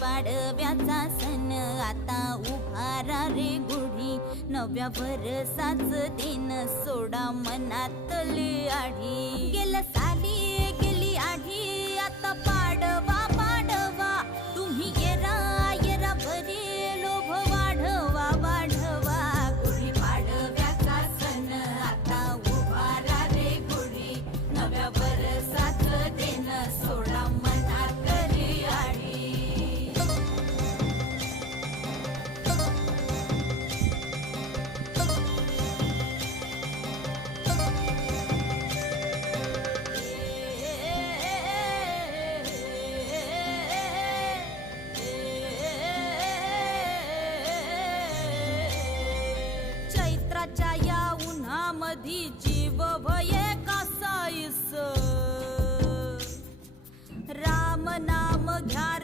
पाडव्याचा सण आता उभारा रे गुढी, नव्या वर्षाच दिन सोडा मनातली आढी. गेल्या साली गेली आढी, आता पाडवा पाडवा, तुम्ही येरा येरा बरी लोभ वाढवा वाढवा. गुढी पाडव्याचा सण आता उभारा रे गुढी, नव्या वर्षाच दिन सोडा मनातली आढी. चैत्राच्या या उन्हामधी जीव भये कासाईस, राम नाम घ्या